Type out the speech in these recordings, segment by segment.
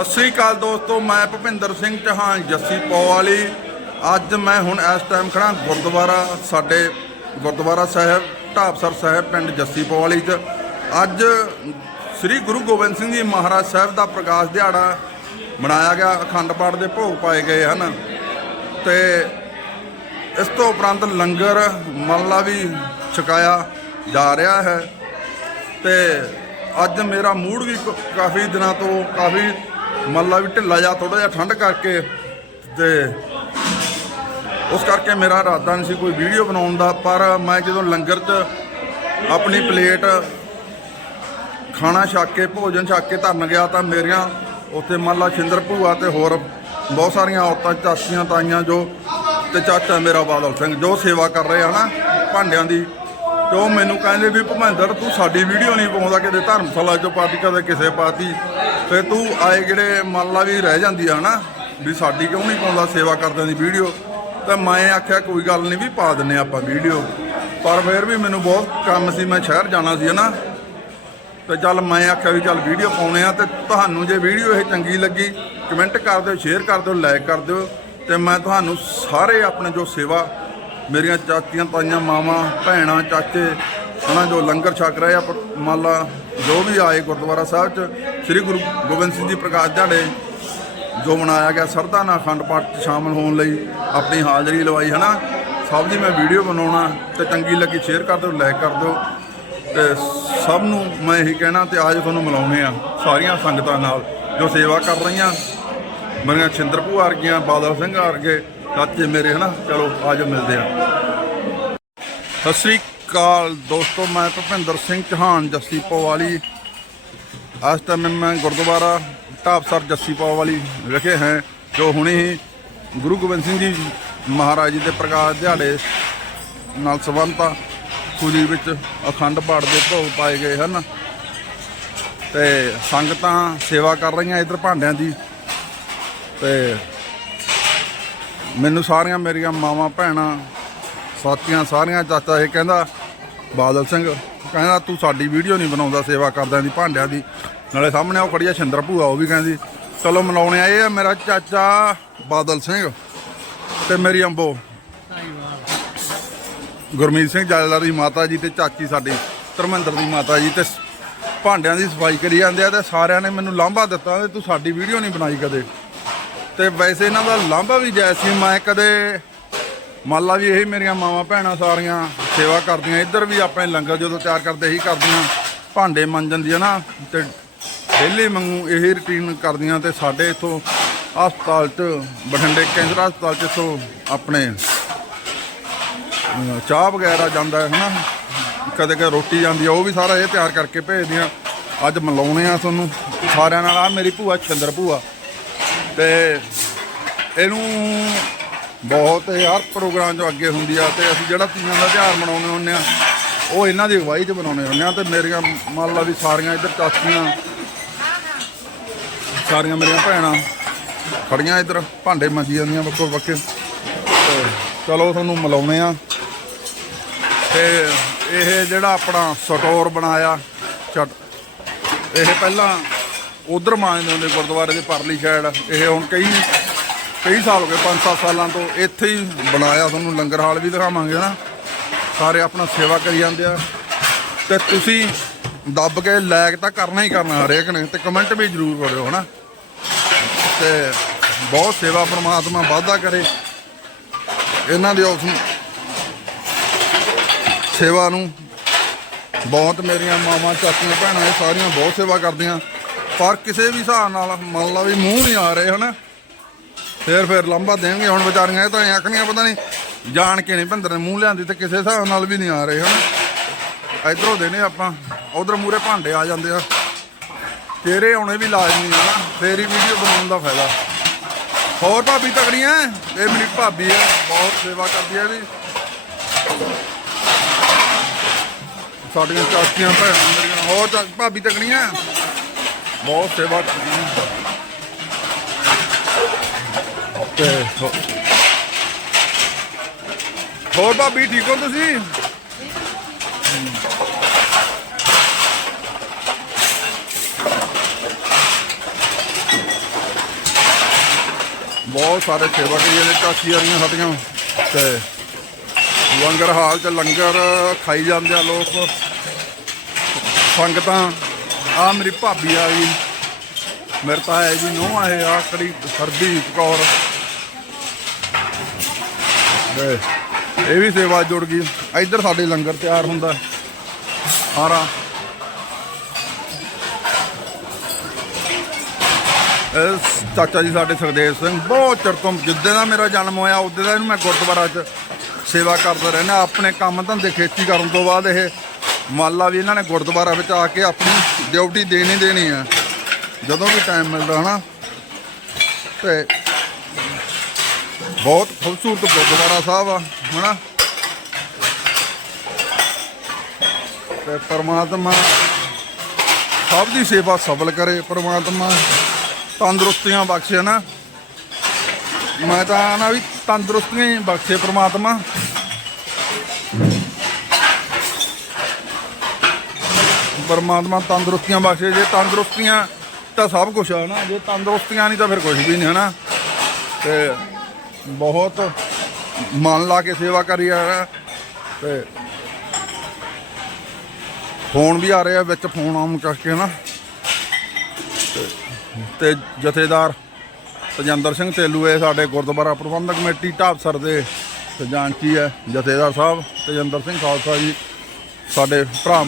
ਸਤਿ ਸ੍ਰੀ ਅਕਾਲ ਦੋਸਤੋ, ਮੈਂ ਭੁਪਿੰਦਰ ਸਿੰਘ ਚੌਹਾਨ, ਜੱਸੀ ਪੌਵਾਲੀ। ਅੱਜ ਮੈਂ ਹੁਣ ਇਸ ਟਾਈਮ ਖੜਾ ਗੁਰਦੁਆਰਾ, ਸਾਡੇ ਗੁਰਦੁਆਰਾ ਸਾਹਿਬ, ਢਾਬਸਰ ਸਾਹਿਬ, ਪਿੰਡ ਜੱਸੀ ਪੌਵਾਲੀ 'ਚ। ਅੱਜ ਸ੍ਰੀ ਗੁਰੂ ਗੋਬਿੰਦ ਸਿੰਘ ਜੀ ਮਹਾਰਾਜ ਸਾਹਿਬ ਦਾ ਪ੍ਰਕਾਸ਼ ਦਿਹਾੜਾ ਮਨਾਇਆ ਗਿਆ, ਅਖੰਡ ਪਾਠ ਦੇ ਭੋਗ ਪਾਏ ਗਏ ਹਨ। ਤੇ ਇਸ ਤੋਂ ਉਪਰੰਤ ਲੰਗਰ ਮੱਲਾ ਵੀ ਛਕਾਇਆ ਜਾ ਰਿਹਾ ਹੈ। ਤੇ ਅੱਜ ਮੇਰਾ ਮੂਡ ਵੀ ਕ- ਕਾਫੀ ਦਿਨਾਂ ਤੋਂ ਕਾਫੀ ਮੱਲਾ ਵੀ ਢਿੱਲਾ ਜਾ ਥੋੜਾ ਜਿਹਾ ਠੰਡ ਕਰਕੇ ਤੇ ਉਸ ਕਰਕੇ ਮੇਰਾ ਇਰਾਦਾ ਨਹੀਂ ਸੀ ਕੋਈ ਵੀਡੀਓ ਬਣਾਉਣ ਦਾ, ਪਰ ਮੈਂ ਜਦੋਂ ਲੰਗਰ 'ਚ ਆਪਣੀ ਪਲੇਟ ਖਾਣਾ ਛੱਕ ਕੇ, ਭੋਜਨ ਛੱਕ ਕੇ ਧਰਨ ਗਿਆ ਤਾਂ ਮੇਰੀਆਂ ਉੱਥੇ ਮੱਲਾ ਛਿੰਦਰ ਭੂਆ ਤੇ ਹੋਰ ਬਹੁਤ ਸਾਰੀਆਂ ਔਰਤਾਂ, ਚਾਚੀਆਂ, ਤਾਈਆਂ ਜੋ ਤੇ ਚਾਚਾ ਮੇਰਾ ਬਾਦਲ ਸਿੰਘ ਜੋ ਸੇਵਾ ਕਰ ਰਹੇ ਹਨ ਭਾਂਡਿਆਂ ਦੀ, ਤੇ ਉਹ ਮੈਨੂੰ ਕਹਿੰਦੇ ਵੀ ਭੁਪਿੰਦਰ ਤੂੰ ਸਾਡੀ ਵੀਡੀਓ ਨਹੀਂ ਪਾਉਂਦਾ, ਕਿਤੇ ਧਰਮਸ਼ਾਲਾ ਚੋਂ ਪਾਤੀ, ਕਦੇ ਕਿਸੇ ਪਾਤੀ। ਤੇ ਤੂੰ ਆਏ ਜਿਹੜੇ ਮੰਨ ਲਾ ਵੀ ਰਹਿ ਜਾਂਦੀ ਆ ਨਾ ਵੀ ਸਾਡੀ ਕਿਉਂ ਨਹੀਂ ਪਾਉਂਦਾ ਸੇਵਾ ਕਰਦਿਆਂ ਦੀ ਵੀਡੀਓ। ਤਾਂ ਮੈਂ ਆਖਿਆ ਕੋਈ ਗੱਲ ਨਹੀਂ ਵੀ ਪਾ ਦਿੰਨੇ ਆਪਾਂ ਵੀਡੀਓ। ਪਰ ਫਿਰ ਵੀ ਮੈਨੂੰ ਬਹੁਤ ਕੰਮ ਸੀ, ਮੈਂ ਸ਼ਹਿਰ ਜਾਣਾ ਸੀ ਹਨਾ। ਤੇ ਚੱਲ ਮੈਂ ਆਖਿਆ ਵੀ ਚੱਲ ਵੀਡੀਓ ਪਾਉਣੇ ਆ ਤੇ ਤੁਹਾਨੂੰ ਜੇ ਵੀਡੀਓ ਇਹ ਚੰਗੀ ਲੱਗੀ, ਕਮੈਂਟ ਕਰ ਦਿਓ, ਸ਼ੇਅਰ ਕਰ ਦਿਓ, ਲਾਈਕ ਕਰ ਦਿਓ। ਤੇ ਮੈਂ ਤੁਹਾਨੂੰ ਸਾਰੇ ਆਪਣੇ ਜੋ ਸੇਵਾ, ਮੇਰੀਆਂ ਚਾਚੀਆਂ ਤਾਈਆਂ, ਮਾਵਾਂ, ਭੈਣਾਂ, ਚਾਚੇ ਹਨਾ ਜੋ ਲੰਗਰ ਛਕ ਰਹੇ ਆ ਪ- ਜੋ ਵੀ ਆਏ ਗੁਰਦੁਆਰਾ ਸਾਹਿਬ ਚ, ਸ੍ਰੀ ਗੁਰੂ ਗੋਬਿੰਦ ਸਿੰਘ ਜੀ ਪ੍ਰਕਾਸ਼ ਦਿਹਾੜੇ ਜੋ ਮਨਾਇਆ ਗਿਆ, ਸਰਦਾ ਨਾਲ ਅਖੰਡ ਪਾਠ 'ਚ ਸ਼ਾਮਲ ਹੋਣ ਲਈ ਆਪਣੀ ਹਾਜ਼ਰੀ ਲਵਾਈ, ਹਨਾ? ਸਭ ਦੀ ਮੈਂ ਵੀਡੀਓ ਬਣਾਉਣਾ ਤੇ ਚੰਗੀ ਲੱਗੀ ਸ਼ੇਅਰ ਕਰ ਦਿਓ ਲਾਈਕ ਕਰ ਦਿਓ। ਤੇ ਸਭ ਨੂੰ ਮੈਂ ਇਹੀ ਕਹਿਣਾ ਤੇ ਅੱਜ ਤੁਹਾਨੂੰ ਮਿਲਾਉਣੇ ਆ ਸਾਰੀਆਂ ਸੰਗਤਾਂ ਨਾਲ ਜੋ ਸੇਵਾ ਕਰ ਰਹੀਆਂ। ਮੇਰੀਆਂ ਛਿੰਦਰ ਭੂਆ ਵਰਗੀਆਂ, ਬਾਦਲ ਸਿੰਘ ਵਰਗੇ, ਚਾਚੇ ਮੇਰੇ, ਹਨਾ? ਚਲੋ, ਆਜੋ ਮਿਲਦੇ ਆ ਸਤਿ ਸ੍ਰੀ ਅਕਾਲ। ਦੋਸਤੋ, ਮੈਂ ਭੁਪਿੰਦਰ ਸਿੰਘ ਚੌਹਾਨ, ਜੱਸੀ ਪਵਾਲੀ। ਅੱਜ ਟਾਈਮ ਮੈਂ ਗੁਰਦੁਆਰਾ ਢਾਬਸਰ ਜੱਸੀ ਪਵਾਲੀ ਵਿਖੇ ਹੈ, ਜੋ ਹੁਣੇ ਹੀ ਗੁਰੂ ਗੋਬਿੰਦ ਸਿੰਘ ਜੀ ਮਹਾਰਾਜ ਜੀ ਦੇ ਪ੍ਰਕਾਸ਼ ਦਿਹਾੜੇ ਨਾਲ ਸੰਬੰਧਤਾ ਖੂਜੀ ਵਿੱਚ ਅਖੰਡ ਪਾਠ ਦੇ ਭੋਗ ਪਾਏ ਗਏ ਹਨ। ਤੇ ਸੰਗਤਾਂ ਸੇਵਾ ਕਰ ਰਹੀਆਂ ਇਧਰ ਭਾਂਡਿਆਂ ਦੀ। ਤੇ ਮੈਨੂੰ ਸਾਰੀਆਂ ਮੇਰੀਆਂ ਮਾਵਾਂ, ਭੈਣਾਂ, ਸਾਥੀਆਂ, ਸਾਰੀਆਂ ਚਾਚਾ ਇਹ ਕਹਿੰਦਾ ਬਾਦਲ ਸਿੰਘ ਕਹਿੰਦਾ, ਤੂੰ ਸਾਡੀ ਵੀਡੀਓ ਨਹੀਂ ਬਣਾਉਂਦਾ, ਸੇਵਾ ਕਰਦਾ ਦੀ ਭਾਂਡਿਆਂ ਦੀ। ਨਾਲੇ ਸਾਹਮਣੇ ਉਹ ਖੜੀ ਆ ਛਿੰਦਰ ਭੂਆ, ਉਹ ਵੀ ਕਹਿੰਦੀ, ਚਲੋ ਮਿਲਾਉਣੇ ਆਏ ਆ ਮੇਰਾ ਚਾਚਾ ਬਾਦਲ ਸਿੰਘ ਤੇ ਮੇਰੀ ਅੰਬੋ। ਗੁਰਮੀਤ ਸਿੰਘ ਜੈਲਦਾਰ ਦੀ ਮਾਤਾ ਜੀ ਤੇ ਚਾਚੀ ਸਾਡੀ, ਧਰਮਿੰਦਰ ਦੀ ਮਾਤਾ ਜੀ ਤੇ ਭਾਂਡਿਆਂ ਦੀ ਸਫ਼ਾਈ ਕਰੀ ਜਾਂਦੇ ਆ ਤੇ ਸਾਰਿਆਂ ਨੇ ਮੈਨੂੰ ਲਾਂਭਾ ਦਿੱਤਾ ਤੇ ਤੂੰ ਸਾਡੀ ਵੀਡੀਓ ਨਹੀਂ ਬਣਾਈ ਕਦੇ। ਤੇ ਵੈਸੇ ਇਹਨਾਂ ਦਾ ਲਾਂਭਾ ਵੀ ਜੈ ਮੈਂ ਕਦੇ ਮੰਨ ਲਾ ਵੀ ਇਹ ਮੇਰੀਆਂ ਮਾਵਾਂ ਭੈਣਾਂ ਸਾਰੀਆਂ ਸੇਵਾ ਕਰਦੀਆਂ, ਇੱਧਰ ਵੀ ਆਪਣੇ ਲੰਗਰ ਜਦੋਂ ਤਿਆਰ ਕਰਦੇ ਹੀ ਕਰਦੀਆਂ, ਭਾਂਡੇ ਮੰਜਣ ਦੀ ਨਾ, ਤੇ ਡੇਲੀ ਮੰਗੂ ਇਹ ਰੁਟੀਨ ਕਰਦੀਆਂ ਤੇ ਸਾਡੇ ਇਥੋਂ ਹਸਪਤਾਲ 'ਚ, ਬਠਿੰਡੇ ਕੇਂਦਰ ਹਸਪਤਾਲ 'ਚ ਇਥੋਂ ਆਪਣੇ ਚਾਹ ਵਗੈਰਾ ਜਾਂਦਾ ਹੈ ਨਾ, ਕਦੇ ਕਦੇ ਰੋਟੀ ਜਾਂਦੀ ਆ ਉਹ ਵੀ ਸਾਰਾ ਇਹ ਤਿਆਰ ਕਰਕੇ ਭੇਜਦੀਆਂ। ਅੱਜ ਮਿਲਾਉਣੇ ਆ ਤੁਹਾਨੂੰ, ਸਾਰਿਆਂ ਨਾਲ ਆ ਮੇਰੀ ਭੂਆ, ਛਿੰਦਰ ਭੂਆ, ਤੇ ਇਹਨੂੰ ਬਹੁਤ ਹਰ ਪ੍ਰੋਗਰਾਮ 'ਚ ਅੱਗੇ ਹੁੰਦੀ ਆ ਤੇ ਅਸੀਂ ਜਿਹੜਾ ਤੀਆਂ ਦਾ ਤਿਉਹਾਰ ਮਨਾਉਂਦੇ ਹੁੰਦੇ ਆ, ਉਹ ਇਹਨਾਂ ਦੀ ਅਗਵਾਈ 'ਚ ਮਨਾਉਂਦੇ ਹੁੰਦੇ ਆ ਤੇ ਮੇਰੀਆਂ ਮੰਨ ਲਾ ਵੀ ਸਾਰੀਆਂ ਇੱਧਰ ਚਾਚੀਆਂ, ਸਾਰੀਆਂ ਮੇਰੀਆਂ ਭੈਣਾਂ ਖੜੀਆਂ ਇੱਧਰ, ਭਾਂਡੇ ਮੰਜੀ ਜਾਂਦੀਆਂ ਬੱਕੋ ਬੱਕੇ ਤੇ ਚਲੋ ਤੁਹਾਨੂੰ ਮਿਲਾਉਣੇ ਆ। ਤੇ ਇਹ ਜਿਹੜਾ ਆਪਣਾ ਸਟੋਰ ਬਣਾਇਆ ਛੱਡ ਇਹ ਪਹਿਲਾਂ ਉਧਰ ਮਾਂਜਦੇ ਹੁੰਦੇ ਗੁਰਦੁਆਰੇ ਦੇ ਪਰਲੀ ਸਾਈਡ ਇਹ ਹੁਣ ਕਈ ਕਈ ਸਾਲ ਹੋ ਗਏ 5-7 ਸਾਲਾਂ ਤੋਂ ਇੱਥੇ ਹੀ ਬਣਾਇਆ ਤੁਹਾਨੂੰ, ਲੰਗਰ ਹਾਲ ਵੀ ਦਿਖਾਵਾਂਗੇ ਨਾ ਸਾਰੇ ਆਪਣਾ ਸੇਵਾ ਕਰੀ ਜਾਂਦੇ ਆ। ਤੇ ਤੁਸੀਂ ਦੱਬ ਕੇ ਲਾਇਕ ਤਾਂ ਕਰਨਾ ਹੀ ਕਰਨਾ ਹਰੇਕ ਨੇ, ਤੇ ਕਮੈਂਟ ਵੀ ਜ਼ਰੂਰ ਕਰਿਓ ਹਨਾ। ਤੇ ਬਹੁਤ ਸੇਵਾ ਪ੍ਰਮਾਤਮਾ ਵਾਧਾ ਕਰੇ। ਇਹਨਾਂ ਦੀ ਉਸ ਸੇਵਾ ਨੂੰ ਬਹੁਤ ਮੇਰੀਆਂ ਮਾਵਾਂ, ਚਾਚੀਆਂ, ਭੈਣਾਂ, ਇਹ ਸਾਰੀਆਂ ਬਹੁਤ ਸੇਵਾ ਕਰਦੀਆਂ। ਪਰ ਕਿਸੇ ਵੀ ਹਿਸਾਬ ਨਾਲ ਮੰਨ ਲਾ ਵੀ ਮੂੰਹ ਨਹੀਂ ਆ ਰਹੇ ਹਨ। ਫੇਰ ਫੇਰ ਲੰਬਾ ਦੇਣਗੇ। ਹੁਣ ਵਿਚਾਰੀਆਂ ਇਹ ਤਾਂ ਆਖਣੀਆਂ ਪਤਾ ਨਹੀਂ ਜਾਣ ਕੇ ਨਹੀਂ ਭੰਦਰ ਨੇ ਮੂੰਹ ਲਿਆਂਦੀ ਤੇ ਕਿਸੇ ਹਿਸਾਬ ਨਾਲ ਵੀ ਨਹੀਂ ਆ ਰਹੇ ਹਨ। ਇਧਰੋਂ ਦੇਣੇ ਆਪਾਂ, ਉਧਰ ਮੂਰੇ ਭਾਂਡੇ ਆ ਜਾਂਦੇ ਆ। ਤੇਰੇ ਆਉਣੇ ਵੀ ਲਾਜ਼ਮੀ ਆ ਨਾ ਫੇਰ ਹੀ ਵੀਡੀਓ ਬਣਾਉਣ ਦਾ ਫਾਇਦਾ। ਹੋਰ ਭਾਬੀ ਤਕੜੀਆਂ, ਇਹ ਮੇਰੀ ਭਾਬੀ ਹੈ, ਬਹੁਤ ਸੇਵਾ ਕਰਦੀ ਹੈ ਵੀ ਸਾਡੀਆਂ ਚਾਚੀਆਂ ਭੈਣਾਂ ਮੇਰੀਆਂ, ਹੋਰ ਚਾ- ਭਾਬੀ ਤਕੜੀਆਂ, ਬਹੁਤ ਸੇਵਾ ਕਰਦੀਆਂ ਤੇ ਹੋ- ਹੋਰ ਭਾਬੀ, ਠੀਕ ਹੋ ਤੁਸੀਂ? ਬਹੁਤ ਸਾਰੇ ਸੇਵਕ ਨੇ ਚਾਚੀਆਂ ਰਹੀਆਂ ਸਾਡੀਆਂ। ਤੇ ਲੰਗਰ ਹਾਲ 'ਚ ਲੰਗਰ ਖਾਈ ਜਾਂਦੇ ਆ ਲੋਕ। ਸੰਗਤਾਂ ਆ ਮੇਰੀ ਭਾਬੀ ਆ ਗਈ। ਮੇਰੇ ਤਾਂ ਹੈ ਜੀ ਨੋਹ ਆਏ ਆ ਕੜੀ ਹਰਦੀਪ ਕੌਰ। ਤੇ ਇਹ ਵੀ ਸੇਵਾ ਜੁੜ ਗਈ। ਇੱਧਰ ਸਾਡੇ ਲੰਗਰ ਤਿਆਰ ਹੁੰਦਾ। ਸਾਰਾ ਇਹ ਚਾਚਾ ਜੀ ਸਾਡੇ ਸੁਖਦੇਵ ਸਿੰਘ, ਬਹੁਤ ਚਿਰ ਤੋਂ ਜਿੱਦੇ ਦਾ ਮੇਰਾ ਜਨਮ ਹੋਇਆ ਉਦੋਂ ਦਾ ਇਹਨੂੰ ਮੈਂ ਗੁਰਦੁਆਰਾ 'ਚ ਸੇਵਾ ਕਰਦਾ ਰਹਿਣਾ ਆਪਣੇ ਕੰਮ ਧੰਦੇ ਖੇਤੀ ਕਰਨ ਤੋਂ ਬਾਅਦ ਇਹ ਮੰਨ ਲਾ ਵੀ ਇਹਨਾਂ ਨੇ ਗੁਰਦੁਆਰਾ ਵਿੱਚ ਆ ਕੇ ਆਪਣੀ ਡਿਊਟੀ ਦੇਣੀ ਦੇਣੀ ਆ। ਜਦੋਂ ਵੀ ਟਾਈਮ ਮਿਲਦਾ ਹਨਾ। ਤੇ ਬਹੁਤ ਖੂਬਸੂਰਤ ਗੁਰਦੁਆਰਾ ਸਾਹਿਬ ਆ, ਹਨਾ? ਤੇ ਪਰਮਾਤਮਾ ਸਭ ਦੀ ਸੇਵਾ ਸਫਲ ਕਰੇ, ਪਰਮਾਤਮਾ ਤੰਦਰੁਸਤੀਆਂ ਬਖਸ਼ੇ ਨਾ ਮੈਂ ਤਾਂ ਨਾ ਵੀ ਤੰਦਰੁਸਤੀਆਂ ਹੀ ਬਖਸ਼ੇ ਪਰਮਾਤਮਾ। ਪਰਮਾਤਮਾ ਤੰਦਰੁਸਤੀਆਂ ਬਖਸ਼ੇ, ਜੇ ਤੰਦਰੁਸਤੀਆਂ ਤਾਂ ਸਭ ਕੁਝ ਆ ਨਾ ਜੇ ਤੰਦਰੁਸਤੀਆਂ ਨਹੀਂ ਤਾਂ ਫਿਰ ਕੁਝ ਵੀ ਨਹੀਂ ਹੈ ਨਾ ਤੇ ਬਹੁਤ ਮਨ ਲਾ ਕੇ ਸੇਵਾ ਕਰੀ ਆ ਰਿਹਾ ਤੇ ਫੋਨ ਵੀ ਆ ਰਿਹਾ ਵਿੱਚ ਫੋਨ ਆਉਣ ਕਰਕੇ ਨਾ। ਤੇ ਜਥੇਦਾਰ ਤਜਿੰਦਰ ਸਿੰਘ ਤੇਲੂਏ ਸਾਡੇ ਗੁਰਦੁਆਰਾ ਪ੍ਰਬੰਧਕ ਕਮੇਟੀ ਢਾਬਸਰ ਦੇ ਖਜ਼ਾਨਚੀ ਹੈ, ਜਥੇਦਾਰ ਸਾਹਿਬ, ਤਜਿੰਦਰ ਸਿੰਘ ਖਾਲਸਾ ਜੀ, ਸਾਡੇ ਭਰਾ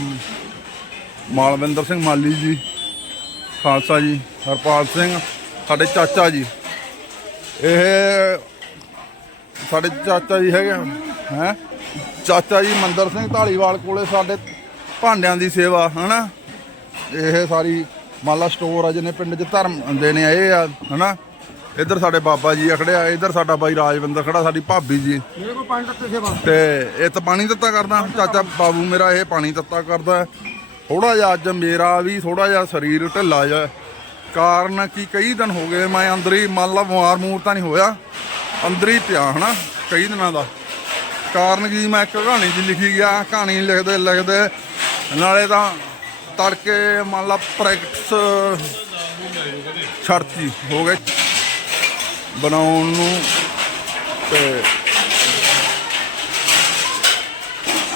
ਮਾਲਵਿੰਦਰ ਸਿੰਘ ਮਾਲੀ ਜੀ, ਖਾਲਸਾ ਜੀ, ਹਰਪਾਲ ਸਿੰਘ, ਸਾਡੇ ਚਾਚਾ ਜੀ। ਇਹ ਸਾਡੇ ਚਾਚਾ ਜੀ ਹੈਗੇ ਹੈ? ਚਾਚਾ ਜੀ ਮੰਦਰ ਸਿੰਘ ਢਾਲੀਵਾਲ ਕੋਲੇ ਸਾਡੇ ਭਾਂਡਿਆਂ ਦੀ ਸੇਵਾ ਹਨਾ? ਇਹ ਸਾਰੀ ਮਾਲਾ ਸਟੋਰ ਆ ਜਿਹਨੇ ਪਿੰਡ 'ਚ ਧਰਮ ਦੇਣੇ ਆਏ ਆ ਹਨਾ? ਇੱਧਰ ਸਾਡੇ ਬਾਬਾ ਜੀ ਆ ਖੜਿਆ ਇੱਧਰ ਸਾਡਾ ਬਾਈ ਰਾਜਵਿੰਦਰ ਖੜਾ ਸਾਡੀ ਭਾਬੀ ਜੀ। ਮੇਰੇ ਕੋਲ ਪੰਜ ਤੱਤੇ ਸੇਵਾ। ਤੇ ਇਹ ਤਾਂ ਪਾਣੀ ਦਿੱਤਾ ਕਰਦਾ ਚਾਚਾ ਬਾਬੂ ਮੇਰਾ ਇਹ ਪਾਣੀ ਦਿੱਤਾ ਕਰਦਾ। ਥੋੜਾ ਜਿਹਾ ਅੱਜ ਮੇਰਾ ਵੀ ਥੋੜਾ ਜਿਹਾ ਸਰੀਰ ਢਿੱਲਾ ਜਿਹਾ। ਕਾਰਨ ਕੀ ਕਈ ਦਿਨ ਹੋ ਗਏ ਮੈਂ ਅੰਦਰ ਹੀ ਮੰਨ ਲਾ ਬਿਮਾਰ ਮੂਰ ਤਾਂ ਨਹੀਂ ਹੋਇਆ। ਅੰਦਰ ਹੀ ਪਿਆ, ਹਨਾ? ਕਈ ਦਿਨਾਂ ਦਾ। ਕਾਰਨ ਕੀ? ਮੈਂ ਇੱਕ ਕਹਾਣੀ ਜੀ ਲਿਖੀ ਗਿਆ। ਕਹਾਣੀ ਲਿਖਦੇ ਲਿਖਦੇ ਨਾਲੇ ਤਾਂ ਤੜਕੇ ਮੰਨ ਲਾ ਪ੍ਰੈਕਟਿਸ ਛੜਤੀ, ਹੋ ਗਏ। ਬਣਾਉਣ ਨੂੰ ਤੇ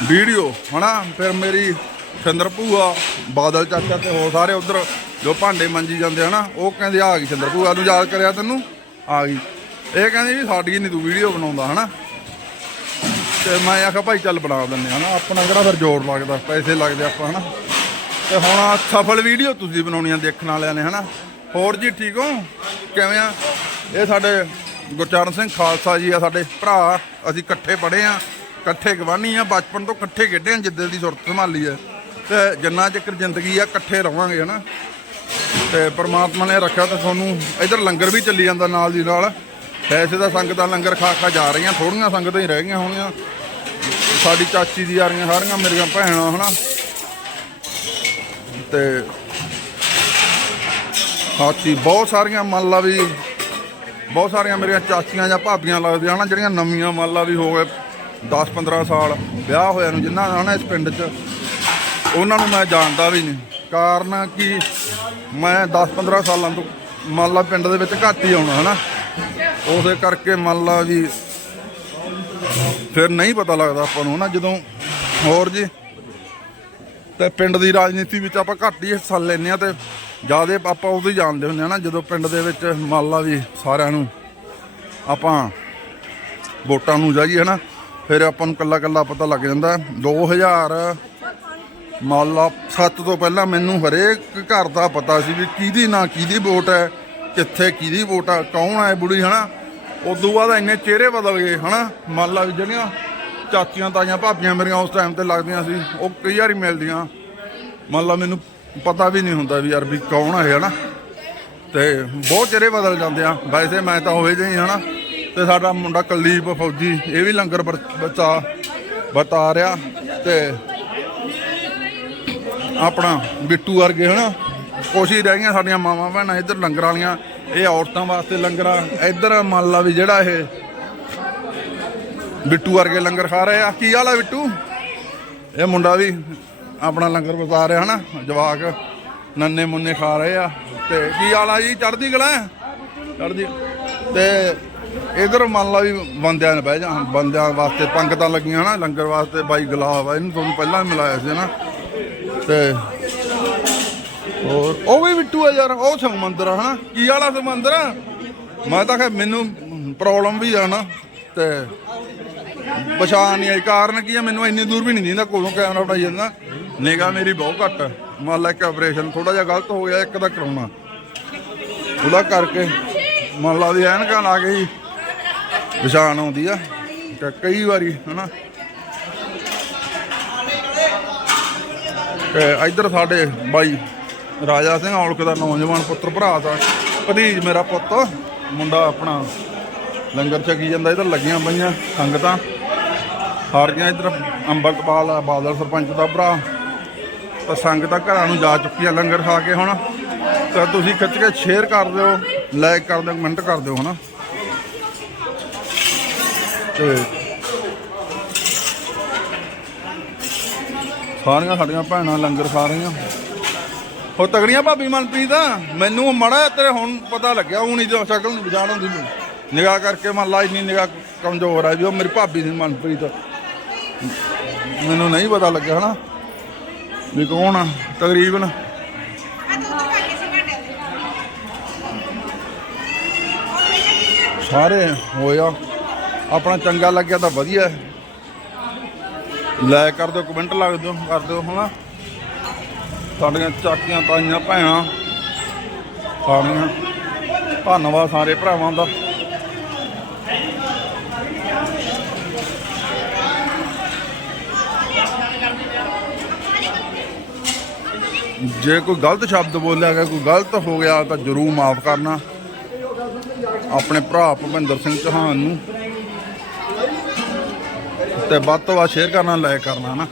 ਵੀਡੀਓ, ਹਨਾ? ਫਿਰ ਮੇਰੀ ਚੰਦਰ ਭੂਆ, ਬਾਦਲ ਚਾਚਾ ਤੇ ਹੋਰ ਸਾਰੇ ਉਧਰ ਜੋ ਭਾਂਡੇ ਮੰਜੀ ਜਾਂਦੇ ਹਨਾ? ਉਹ ਕਹਿੰਦੇ, ਆ ਗਈ ਚੰਦਰ ਭੂਆ ਨੂੰ ਯਾਦ ਕਰਿਆ ਤੈਨੂੰ? ਆ ਗਈ। ਇਹ ਕਹਿੰਦੇ ਵੀ ਸਾਡੀ ਨਹੀਂ ਤੂੰ ਵੀਡੀਓ ਬਣਾਉਂਦਾ, ਹਨਾ? ਤੇ ਮੈਂ ਆਖਿਆ, ਭਾਈ ਚੱਲ ਬਣਾ ਦਿੰਦੇ ਹਨਾ? ਆਪਣਾ ਕਿਹੜਾ ਫਿਰ ਜ਼ੋਰ ਲੱਗਦਾ? ਪੈਸੇ ਲੱਗਦੇ ਆਪਾਂ, ਹਨਾ? ਤੇ ਹੁਣ ਸਫਲ ਵੀਡੀਓ ਤੁਸੀਂ ਬਣਾਉਣੀਆਂ ਦੇਖਣ ਵਾਲਿਆਂ ਨੇ, ਹਨਾ? ਹੋਰ ਜੀ ਠੀਕ ਹੋ? ਕਿਵੇਂ ਆ? ਇਹ ਸਾਡੇ ਗੁਰਚਰਨ ਸਿੰਘ ਖਾਲਸਾ ਜੀ ਆ ਸਾਡੇ ਭਰਾ। ਅਸੀਂ ਇਕੱਠੇ ਪੜ੍ਹੇ ਆ, ਇਕੱਠੇ ਗਵਾਨੀ ਆ, ਬਚਪਨ ਤੋਂ ਇਕੱਠੇ ਖੇਡੇ ਆ, ਜਿੱਦਾਂ ਦੀ ਸੁਰਤ ਸੰਭਾਲੀ ਆ। ਤੇ ਜਿੰਨਾ ਚਿਰ ਜ਼ਿੰਦਗੀ ਆ, ਇਕੱਠੇ ਰਵਾਂਗੇ, ਹਨਾ? ਤੇ ਪ੍ਰਮਾਤਮਾ ਨੇ ਰੱਖਿਆ ਤਾਂ ਤੁਹਾਨੂੰ ਇਧਰ ਲੰਗਰ ਵੀ ਚੱਲੀ ਜਾਂਦਾ ਨਾਲ ਦੀ ਨਾਲ। ਵੈਸੇ ਤਾਂ ਸੰਗਤਾਂ ਲੰਗਰ ਖਾ ਖਾ ਜਾ ਰਹੀਆਂ, ਥੋੜੀਆਂ ਸੰਗਤਾਂ ਹੀ ਰਹਿ ਗਈਆਂ ਹੋਣੀਆਂ। ਸਾਡੀ ਚਾਚੀ ਦੀ ਆ ਰਹੀਆਂ ਸਾਰੀਆਂ, ਮੇਰੀਆਂ ਭੈਣਾਂ, ਹਨਾ। ਤੇ ਹਾਥੀ, ਬਹੁਤ ਸਾਰੀਆਂ ਮੰਨ ਲਾ ਵੀ, ਬਹੁਤ ਸਾਰੀਆਂ ਮੇਰੀਆਂ ਚਾਚੀਆਂ ਜਾਂ ਭਾਬੀਆਂ ਲੱਗਦੀਆਂ, ਹਨਾ, ਜਿਹੜੀਆਂ ਨਵੀਆਂ ਮੰਨ ਲਾ ਵੀ ਹੋ ਗਏ 10 15 ਸਾਲ, ਵਿਆਹ ਹੋਇਆ ਨੂੰ ਜਿੰਨਾ ਦਾ ਹਨਾ, ਇਸ ਪਿੰਡ 'ਚ। ਉਹਨਾਂ ਨੂੰ ਮੈਂ ਜਾਣਦਾ ਵੀ ਨਹੀਂ। ਕਾਰਨ ਕਿ? ਮੈਂ 10 15 ਸਾਲਾਂ ਤੋਂ ਮੰਨ ਲਾ ਪਿੰਡ ਦੇ ਵਿੱਚ ਘੱਟ ਹੀ ਆਉਣਾ, ਹਨਾ। ਉਸੇ ਕਰਕੇ ਮੰਨ ਲਾ ਵੀ ਫਿਰ ਨਹੀਂ ਪਤਾ ਲੱਗਦਾ ਆਪਾਂ ਨੂੰ ਨਾ ਜਦੋਂ ਹੋਰ ਜੀ, ਤੇ ਪਿੰਡ ਦੀ ਰਾਜਨੀਤੀ ਵਿੱਚ ਆਪਾਂ ਘੱਟ ਹੀ ਹਿੱਸਾ ਲੈਂਦੇ ਆ ਤੇ ਜ਼ਿਆਦਾ ਆਪਾਂ ਉਦੋਂ ਹੀ ਜਾਣਦੇ ਹੁੰਦੇ ਆ ਨਾ, ਜਦੋਂ ਪਿੰਡ ਦੇ ਵਿੱਚ ਮੰਨ ਲਾ ਵੀ ਸਾਰਿਆਂ ਨੂੰ ਆਪਾਂ ਵੋਟਾਂ ਨੂੰ ਜਾਈਏ ਹਨਾ, ਫਿਰ ਆਪਾਂ ਨੂੰ ਕੱਲਾ ਕੱਲਾ ਪਤਾ ਲੱਗ ਜਾਂਦਾ। 2000 ਮੰਨ ਲਾ 7 ਤੋਂ ਪਹਿਲਾਂ ਮੈਨੂੰ ਹਰੇਕ ਘਰ ਦਾ ਪਤਾ ਸੀ ਵੀ ਕਿਹਦੀ ਨਾ ਕਿਹਦੀ ਵੋਟ ਹੈ, ਕਿੱਥੇ ਕਿਹਦੀ ਵੋਟ ਆ ਕੌਣ ਹੈ ਬੁੜੀ ਹਨਾ ਉਦੋਂ ਬਾਅਦ ਇੰਨੇ ਚਿਹਰੇ ਬਦਲ ਗਏ, ਹਨਾ? ਮੰਨ ਲਾ ਵੀ ਜਿਹੜੀਆਂ ਚਾਚੀਆਂ ਤਾਈਆਂ ਭਾਬੀਆਂ ਮੇਰੀਆਂ ਉਸ ਟਾਈਮ ਤੇ ਲੱਗਦੀਆਂ ਸੀ, ਉਹ ਕਈ ਵਾਰੀ ਮਿਲਦੀਆਂ। ਮੰਨ ਲਾ ਮੈਨੂੰ ਪਤਾ ਵੀ ਨਹੀਂ ਹੁੰਦਾ ਵੀ ਯਾਰ ਵੀ ਕੌਣ ਹੈ ਹਨਾ? ਤੇ ਬਹੁਤ ਚਿਹਰੇ ਬਦਲ ਜਾਂਦੇ ਆ। ਵੈਸੇ ਮੈਂ ਤਾਂ ਹੋਵੇ ਜਿਹੀ ਹਨਾ? ਤੇ ਸਾਡਾ ਮੁੰਡਾ ਕੁਲਦੀਪ ਫੌਜੀ, ਇਹ ਵੀ ਲੰਗਰ ਬਚਾ, ਬਤਾ ਰਿਹਾ। ਤੇ ਆਪਣਾ ਬਿੱਟੂ ਵਰਗੇ, ਹਨਾ? ਕੁਛ ਹੀ ਰਹਿ ਗਈਆਂ ਸਾਡੀਆਂ ਮਾਵਾਂ ਭੈਣਾਂ ਇੱਧਰ ਲੰਗਰ ਵਾਲੀਆਂ। ਇਹ ਔਰਤਾਂ ਵਾਸਤੇ ਲੰਗਰ ਆ ਇੱਧਰ ਮੰਨ ਲਾ ਵੀ ਜਿਹੜਾ ਇਹ ਬਿੱਟੂ ਵਰਗੇ ਲੰਗਰ ਖਾ ਰਹੇ ਆ। ਕੀ ਹਾਲ ਆ ਬਿੱਟੂ? ਇਹ ਮੁੰਡਾ ਵੀ ਆਪਣਾ ਲੰਗਰ ਵਰਤਾ ਰਿਹਾ ਹਨਾ, ਜਵਾਕ ਨੰਨੇ ਮੁੰਨੇ ਖਾ ਰਹੇ ਆ। ਤੇ ਕੀ ਹਾਲ ਆ ਜੀ ਚੜਦੀ ਗਲਾ ਚੜਦੀ ਤੇ ਇਧਰ ਮੰਨ ਲਾ ਵੀ ਬੰਦਿਆਂ ਨੇ ਬਹਿ ਜਾ ਬੰਦਿਆਂ ਵਾਸਤੇ ਪੰਗਤਾਂ ਲੱਗੀਆਂ ਨਾ ਲੰਗਰ ਵਾਸਤੇ ਬਾਈ ਗੁਲਾਬ ਆ, ਇਹਨੂੰ ਤੁਹਾਨੂੰ ਪਹਿਲਾਂ ਵੀ ਮਿਲਾਇਆ ਸੀ ਨਾ ਤੇ ਹੋਰ। ਉਹ ਵੀ ਬਿੱਟੂ ਆ ਯਾਰ ਉਹ ਸਮੁੰਦਰ ਆ ਹਨਾ? ਕੀ ਵਾਲਾ ਸਮੁੰਦਰ ਆ? ਮੈਂ ਤਾਂ ਕਿ ਮੈਨੂੰ ਪ੍ਰੋਬਲਮ ਵੀ ਆ ਨਾ ਤੇ ਪਛਾਣ ਨਹੀਂ ਆਈ। ਕਾਰਨ ਕੀ ਆ? ਮੈਨੂੰ ਇੰਨੀ ਦੂਰ ਵੀ ਨਹੀਂ ਦਿੰਦਾ ਕੋਲੋਂ ਕੈਮਰਾ ਉਡਾਈ ਜਾਂਦਾ। ਨਿਗਾ ਮੇਰੀ ਬਹੁਤ ਘੱਟ ਆ। ਮੰਨ ਲਾ ਇੱਕ ਆਪਰੇਸ਼ਨ ਥੋੜਾ ਜਿਹਾ ਗਲਤ ਹੋ ਗਿਆ ਇੱਕ ਦਾ ਕਰਾਉਣਾ ਉਹਦਾ ਕਰਕੇ ਮੰਨ ਲਾ ਵੀ ਐਨਕਾਂ ਲਾ ਕੇ ਹੀ ਪਛਾਣ ਆਉਂਦੀ ਆ ਤੇ ਕਈ ਵਾਰੀ ਹਨਾ? ਤੇ ਇੱਧਰ ਸਾਡੇ ਬਾਈ ਰਾਜਾ ਸਿੰਘ ਔਲਖ ਦਾ ਨੌਜਵਾਨ ਪੁੱਤਰ ਭਰਾ ਦਾ ਭਤੀਜ ਮੇਰਾ ਪੁੱਤ ਮੁੰਡਾ ਆਪਣਾ ਲੰਗਰ ਛਕੀ ਜਾਂਦਾ ਇੱਧਰ ਲੱਗੀਆਂ ਪਈਆਂ ਸੰਗਤਾਂ। ਸਾਰੀਆਂ ਇੱਧਰ ਅੰਬਰਪਾਲ ਆ, ਬਾਦਲ ਸਰਪੰਚ ਦਾ ਭਰਾ। ਤਾਂ ਸੰਗਤਾਂ ਘਰਾਂ ਨੂੰ ਜਾ ਚੁੱਕੀਆਂ ਲੰਗਰ ਖਾ ਕੇ ਹੁਣ। ਤਾਂ ਤੁਸੀਂ ਖਿੱਚ ਕੇ ਸ਼ੇਅਰ ਕਰ ਦਿਓ ਲਾਈਕ ਕਰ ਦਿਓ ਕਮੈਂਟ ਕਰ ਦਿਓ ਹਨਾ। ਤੇ ਸਾਰੀਆਂ ਸਾਡੀਆਂ ਭੈਣਾਂ ਲੰਗਰ ਖਾ ਰਹੀਆਂ। ਹੋ ਤਗੜੀਆਂ ਭਾਬੀ ਮਨਪ੍ਰੀਤ, ਮੈਨੂੰ ਮੜਾ ਤੇਰੇ ਹੁਣ ਪਤਾ ਲੱਗਿਆ, ਹੁਣ ਇਹਦੀ ਸ਼ਕਲ ਨਹੀਂ ਪਛਾਣ ਹੁੰਦੀ ਨਿਗਾਹ ਕਰਕੇ ਮੰਨ ਲਾ ਇੰਨੀ ਨਿਗਾਹ ਕਮਜ਼ੋਰ ਆ ਵੀ ਉਹ ਮੇਰੀ ਭਾਬੀ ਸੀ ਮਨਪ੍ਰੀਤ। ਮੈਨੂੰ ਨਹੀਂ ਪਤਾ ਲੱਗਿਆ ਹਨਾ, ਵੀ ਕੌਣ ਆ, ਤਕਰੀਬਨ। ਸਾਰੇ ਹੋਇਆ, ਆਪਣਾ ਚੰਗਾ ਲੱਗਿਆ ਤਾਂ ਵਧੀਆ। ਹੈ। ਲਾਇਕ ਕਰ ਦਿਓ ਕਮੈਂਟ ਲੱਗ ਦਿਓ, ਕਰ ਦਿਓ, ਹਨਾ। ਸਾਡੀਆਂ ਚਾਚੀਆਂ ਤਾਈਆਂ ਭੈਣਾਂ, ਸਾਰੀਆਂ ਧੰਨਵਾਦ ਸਾਰੇ ਭਰਾਵਾਂ ਦਾ। ਜੇ ਕੋਈ ਗਲਤ ਸ਼ਬਦ ਬੋਲਿਆ ਗਿਆ, ਕੋਈ ਗਲਤ ਹੋ ਗਿਆ ਤਾਂ ਜਰੂਰ ਮਾਫ ਕਰਨਾ। ਆਪਣੇ ਭਰਾ ਭੁਪਿੰਦਰ ਸਿੰਘ ਚੌਹਾਨ ਨੂੰ। ਤੇ ਵੱਧ ਤੋਂ ਵੱਧ ਸ਼ੇਅਰ ਕਰਨਾ ਲਾਇਕ ਕਰਨਾ ਨਾ